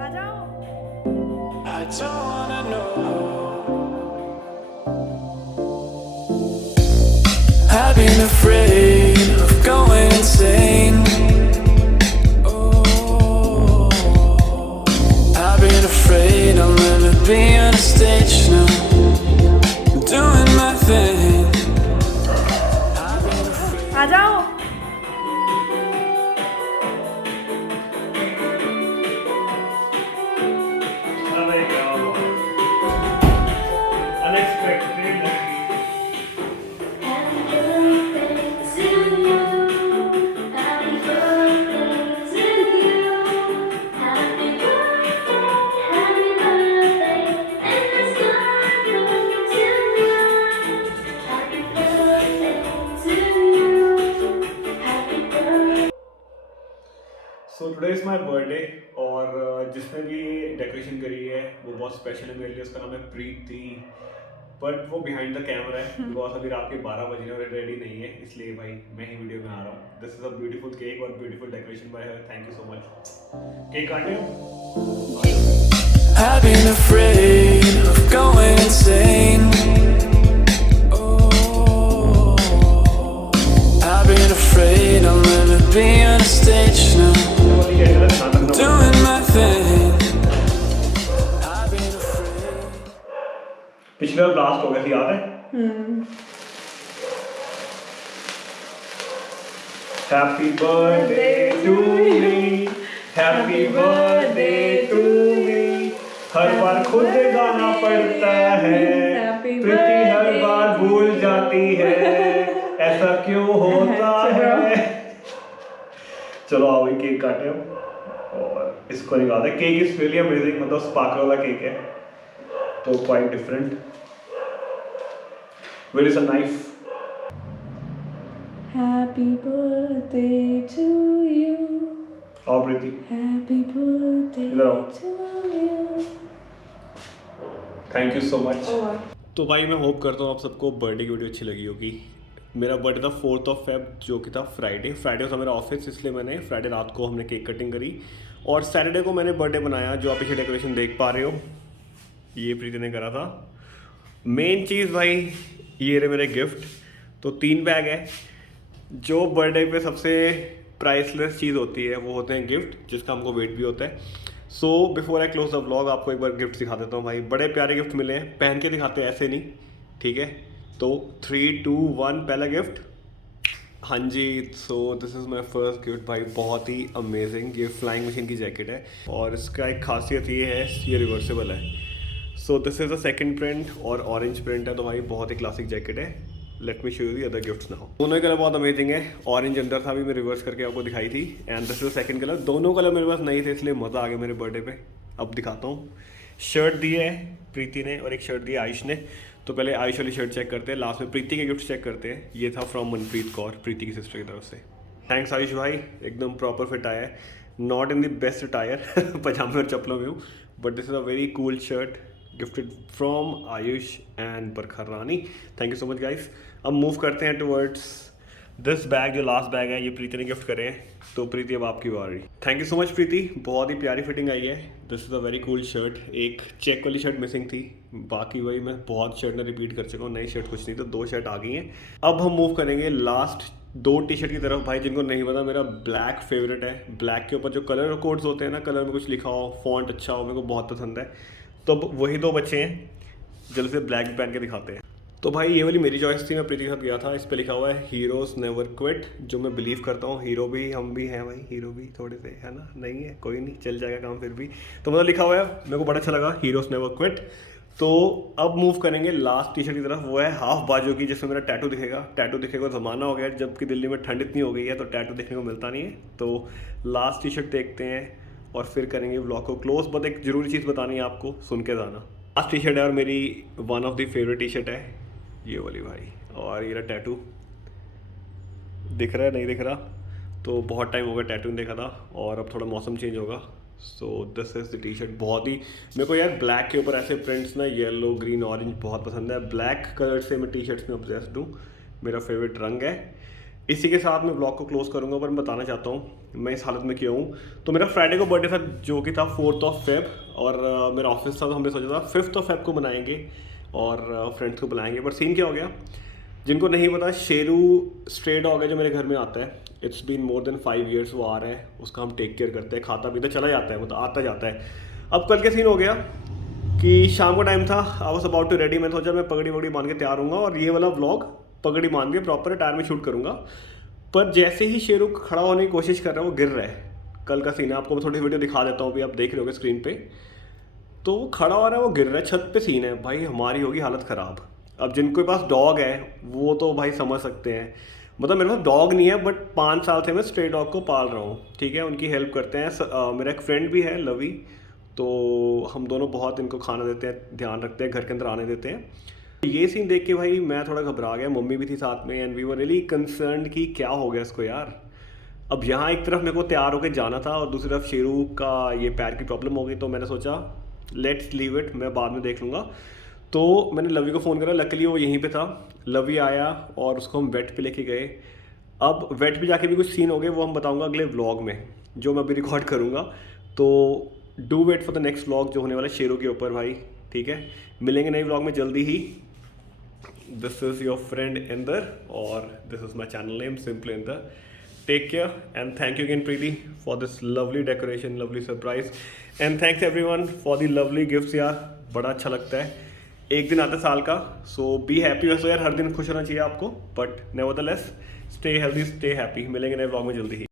आ जाओ। I don't wanna know. I've been afraid of going insane. Oh, I've been afraid I'll never be on a stage now, doing my thing. I've been afraid. आ जाओ। अरे क्या unexpected Happy birthday to you. Happy birthday to you. Happy birthday, happy birthday, and the sky goes tonight. Happy birthday to you. Happy birthday. So today is my birthday और जिसने भी decoration करी है वो बहुत स्पेशल है मेरे लिए। उसका नाम है प्रीति, बट वो बिहाइंड द कैमरा है बिकॉज अभी रात के 12 बजे और रेडी नहीं है, इसलिए भाई मैं ही वीडियो बना रहा हूँ। This is a beautiful cake और beautiful decoration by her. Thank you so much. Cake काटे हो? I've been afraid of going insane. Oh, I've been afraid I'll never be on a stage now, doing my thing. I've been afraid. पिछले बार blast हो गया थी, याद है? Happy birthday to me, happy birthday to me. हर बार खुद गाना पड़ता है, Happy प्रीति हर birthday बार भूल जाती है, ऐसा क्यों होता है? चलो आओ ये केक काटे हम और इसको निकालते हैं। केक इज रियली अमेजिंग, मतलब स्पार्कल वाला केक है तो quite different. Where is a knife? Happy birthday to you. आओ प्रीति, Happy birthday इधर आओ। to you. Thank you so much. और तो भाई मैं होप करता हूँ आप सबको बर्थडे की वीडियो अच्छी लगी होगी। मेरा बर्थडे था 4 Feb जो कि था फ्राइडे था मेरा ऑफिस, इसलिए मैंने फ्राइडे रात को हमने केक कटिंग करी और सैटरडे को मैंने बर्थडे बनाया। जो आप पीछे डेकोरेशन देख पा रहे हो ये प्रीति ने करा था। मेन चीज़ भाई ये रहे मेरे गिफ्ट। तो 3 बैग है। जो बर्थडे पे सबसे प्राइसलेस चीज़ होती है वो होते हैं गिफ्ट, जिसका हमको वेट भी होता है। So before I close the vlog आपको एक बार गिफ्ट दिखा देता हूँ भाई। बड़े प्यारे गिफ्ट मिले हैं, पहन के दिखाते हैं ऐसे नहीं, ठीक है? तो 3 2 1 पहला गिफ्ट। हाँ जी, so this is my first gift भाई, बहुत ही अमेजिंग। ये फ्लाइंग मशीन की जैकेट है और इसका एक खासियत ये है ये रिवर्सेबल है। सो this is a second print और ऑरेंज प्रिंट है, तो भाई बहुत ही क्लासिक जैकेट है। Let me show you the other gifts now. दोनों कलर बहुत अमेजिंग है। ऑरेंज अंदर था, भी मैं रिवर्स करके आपको दिखाई थी, and this is second colour. दोनों कलर मेरे पास नहीं थे इसलिए मज़ा आ गया मेरे बर्थडे पे। अब दिखाता हूँ। शर्ट दी है प्रीति ने और एक शर्ट दी है आयुष ने। तो पहले आयुष वाली शर्ट चेक करते हैं, लास्ट में प्रीति के गिफ्ट चेक करते हैं। ये था फ्रॉम मनप्रीत कौर, प्रीति की सिस्टर की तरफ से। थैंक्स आयुष भाई, एकदम प्रॉपर फिट आया है। Not in the best attire पजामे और चप्पलों में हूँ, but this is a very cool shirt gifted from Ayush and बरखर रानी। Thank you so much guys. अब मूव करते हैं टुवर्ड्स दिस बैग, जो लास्ट बैग है ये प्रीति ने गिफ्ट करे हैं। तो प्रीति अब आपकी बारी। थैंक यू सो मच प्रीति, बहुत ही प्यारी फिटिंग आई है। This is a very cool shirt. एक चेक वाली शर्ट मिसिंग थी, बाकी वही मैं बहुत शर्ट में रिपीट कर चुका हूँ। नई शर्ट कुछ नहीं, तो 2 शर्ट आ गई हैं। अब हम मूव करेंगे लास्ट 2 टी-शर्ट की तरफ। भाई जिनको नहीं पता, मेरा ब्लैक फेवरेट है। ब्लैक के ऊपर जो कलर कोड्स होते हैं ना, कलर में कुछ लिखा हो, फॉन्ट अच्छा हो, मेरे को बहुत पसंद है। तो वही 2 बच्चे हैं, जल्द से ब्लैक पहन के दिखाते हैं। तो भाई ये वाली मेरी चॉइस थी, मैं प्रीति के साथ गया था। इस पे लिखा हुआ है हीरोज नेवर क्विट, जो मैं बिलीव करता हूँ। हीरो भी हम भी हैं भाई, हीरो भी थोड़े से है ना, नहीं है कोई नहीं, चल जाएगा काम फिर भी। तो मतलब लिखा हुआ है, मेरे को बड़ा अच्छा लगा, हीरोज नेवर क्विट। तो अब मूव करेंगे लास्ट टी-शर्ट की तरफ, वो है हाफ बाजू की, जिसमें मेरा टैटू दिखेगा। टैटू दिखेगा ज़माना हो गया, जबकि दिल्ली में ठंड इतनी हो गई है तो टैटू देखने को मिलता नहीं है। तो लास्ट टी-शर्ट देखते हैं और फिर करेंगे व्लॉग को क्लोज। बट एक ज़रूरी चीज़ बतानी है आपको, सुन के जाना। लास्ट टी-शर्ट है और मेरी one of the favourite T-shirt है ये वाली भाई। और ये रहा टैटू, दिख रहा है नहीं दिख रहा? तो बहुत टाइम हो गया टैटू नहीं देखा था, और अब थोड़ा मौसम चेंज होगा। So this is the T-shirt. बहुत ही मेरे को यार ब्लैक के ऊपर ऐसे प्रिंट्स ना, येलो ग्रीन ऑरेंज बहुत पसंद है। ब्लैक कलर से मैं टी-शर्ट्स में ऑब्सेस्ड हूँ, मेरा फेवरेट रंग है। इसी के साथ मैं ब्लॉग को क्लोज करूंगा, पर मैं बताना चाहता हूँ मैं इस हालत में क्यों हूँ। तो मेरा फ्राइडे को बर्थडे था जो कि था 4th of Feb, और मेरा ऑफिस था तो हमने सोचा था 5th of Feb को बनाएंगे और फ्रेंड्स को बुलाएंगे। पर सीन क्या हो गया, जिनको नहीं पता, शेरू स्ट्रे डॉग है जो मेरे घर में आता है। It's been more than 5 years वो आ रहा है, उसका हम टेक केयर करते हैं, खाता पीता चला जाता है, मतलब आता जाता है। अब कल के सीन हो गया कि शाम का टाइम था, I was about to ready, मैंने सोचा मैं पगड़ी वगड़ी बांध के तैयार हूँगा और ये वाला व्लॉग पगड़ी बांध के प्रॉपर टायर में शूट करूँगा। पर जैसे ही शेरू खड़ा होने की कोशिश कर रहा है वो गिर रहा है। कल का सीन है, आपको मैं थोड़ी वीडियो दिखा देता हूँ, अभी आप देख रहे होगे स्क्रीन पे। तो वो खड़ा हो रहा है, वो गिर रहा है, छत पे सीन है भाई, हमारी होगी हालत ख़राब। अब जिनके पास डॉग है वो तो भाई समझ सकते हैं, मतलब मेरे पास डॉग नहीं है बट 5 साल से मैं स्ट्रे डॉग को पाल रहा हूँ, ठीक है, उनकी हेल्प करते हैं। मेरा एक फ्रेंड भी है लवी, तो हम दोनों बहुत इनको खाना देते हैं, ध्यान रखते हैं, घर के अंदर आने देते हैं। ये सीन देख के भाई मैं थोड़ा घबरा गया, मम्मी भी थी साथ में, and we were really concerned कि क्या हो गया इसको यार। अब यहाँ एक तरफ मेरे को तैयार होकर जाना था और दूसरी तरफ शेरू का ये पैर की प्रॉब्लम हो गई, तो मैंने सोचा लेट्स लीव इट, मैं बाद में देख लूँगा। तो मैंने लवी को फ़ोन करा, लकीली वो यहीं पे था। लवी आया और उसको हम वेट पे लेके गए। अब वेट पे जाके भी कुछ सीन हो गए, वो हम बताऊंगा अगले व्लॉग में जो मैं अभी रिकॉर्ड करूंगा। तो do wait for the next vlog जो होने वाला है शेरू के ऊपर भाई, ठीक है। मिलेंगे नई व्लॉग में जल्दी ही। This is your friend Inder और this is my channel name simple Inder. Take care and thank you again Preeti for this lovely decoration, lovely surprise, and thanks everyone for the lovely gifts यार, बड़ा अच्छा लगता है। एक दिन आता है साल का, सो बी हैप्पी। वैसे यार हर दिन खुश होना चाहिए आपको, but nevertheless stay healthy, stay happy. मिलेंगे नए व्लॉग में जल्दी ही।